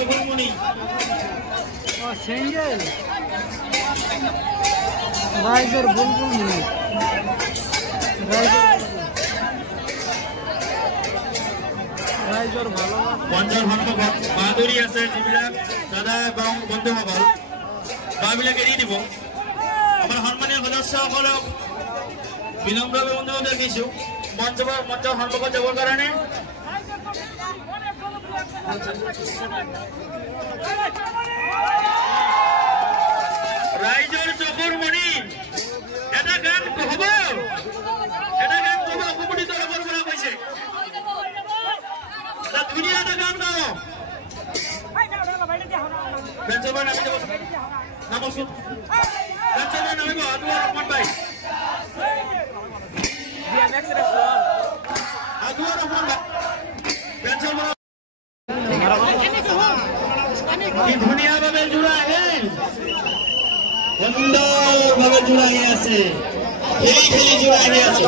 চকুৰমণি single ৰাইজৰ বুলবুল mini ৰাইজৰ ভালো পঞ্চাশ বাহাদুৰি আছে যিবিলাক দাদা এবং বন্ধুসকল বাবিলাক এৰি দিব আমাৰ সন্মানীয় সদস্যসকলক বিনম্ৰভাৱে অনুৰোধ ৰাখিছোঁ মঞ্চৰ সন্মুখত যাবৰ কাৰণে ৰাইজৰ চকুৰ মণি এটা গান হব অসমুটি তৰফৰ পৰা কৈছে ধুনীয়া এটা গান গাও বেঞ্চৰবাৰ নামি যাব নামচোন বেঞ্চৰবাৰ নামিব আদুৱাৰ ৰহমান ভাই আদুৱাৰ ৰহমান ভাই বেঞ্চৰবাৰ কি ধুনীয়াভাৱে জোৰা আহিল সুন্দৰভাৱে জোৰা আহি আছে খেলি খেলি জোৰা আহি আছে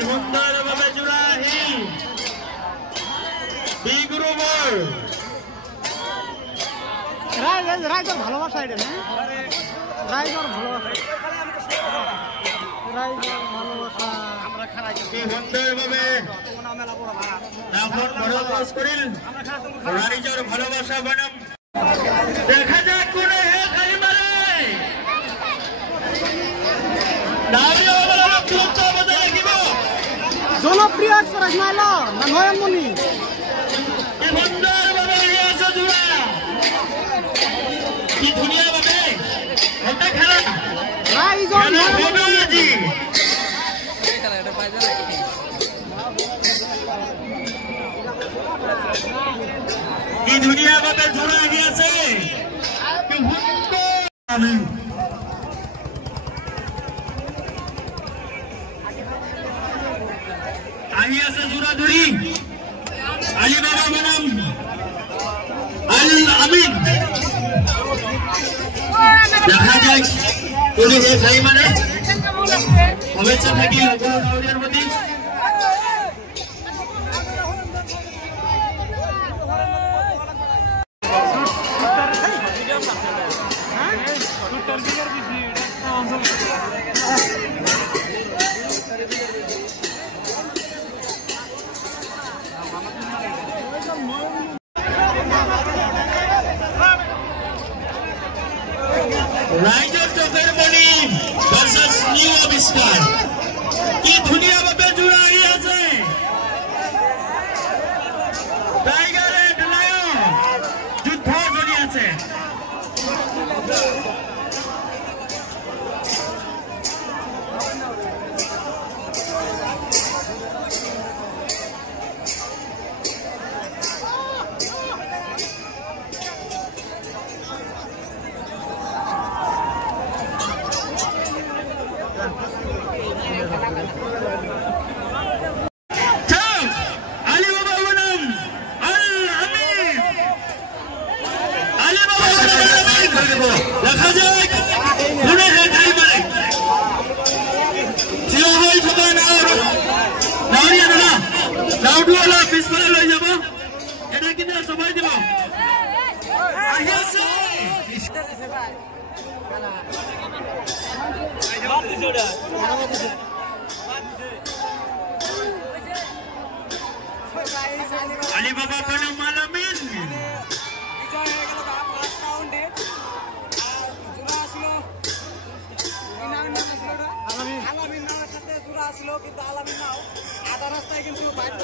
সুন্দৰভাৱে জোৰা আহি বিগ্ৰুবৰ ৰাইজৰ ভালোবাসা এটা না ৰাইজৰ ভালোবাসা ৰাইজৰ ভালোবাসা আমৰা খাৰাই সুন্দৰভাৱে নাফর বড় করিল রাইজর ভালোবাসা বনাম দেখা যাক কোনে হে খালি মারে দাঁড়িয়েওয়ালা তুলতে বজায় রাখিব জনপ্রিয় এক্সপ্রেস নাইল না নয়নমণি সুন্দৰভাৱে আহি আছে জোৰা কি ধুনীয়াভাৱে ঘণ্টা খেলা ৰাইজৰ আজি কি ধুনীয়াভাৱে জোৰা আহি আছে আহি আছে জোৰা ধৰি আলিবাবা বনাম আল আমিন দেখা যায় কোনে হে খাই মানে শুভেচ্ছা থাকিল সকলো ডাউৰীয়াৰ প্ৰতি ৰাইজৰ চকুৰ মণি ভাৰ্চেছ নিউ আৱিষ্কাৰ কি ধুনীয়াভাৱে জোৰা আহি আছে টাইগাৰ এণ্ড লায়ন যুদ্ধ চলি আছে দেখা যায় কোনে হে খাই মাৰে থিয় হৈ থকা ডাউৰীয়া দাদা ডাউটো অলপ পিছফালে লৈ যাব এটা কিন্তু চবাই দিব আহি আছে আলিবাবা বনাম মালামিন কিন্তু আলামিন নাও আধা রাস্তায় কিন্তু বাইক